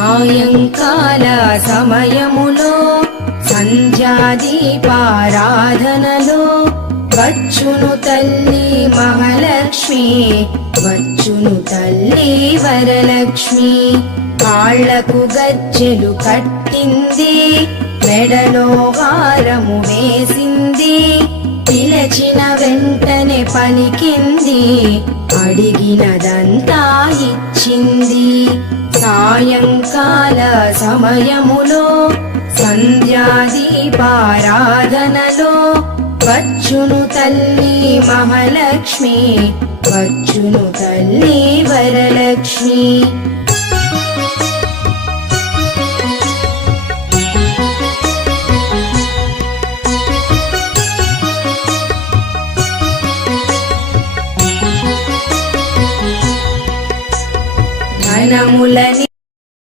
సాయంకాల సమయములో సంధ్యాదీపారాధనలో వచ్చును తల్లి మహాలక్ష్మి, వచ్చును తల్లి వరలక్ష్మి. కాళ్లకు గజ్జెలు కట్టింది, మెడలో హారము వేసింది, పిలచిన వెంటనే పలికింది, అడిగినదంతా ఇచ్చింది. సాయంకాల సమయములో సంధ్యాదీపారాధనలో వచ్చును తల్లి మహాలక్ష్మి, వచ్చును తల్లి వరలక్ష్మి. ధనములని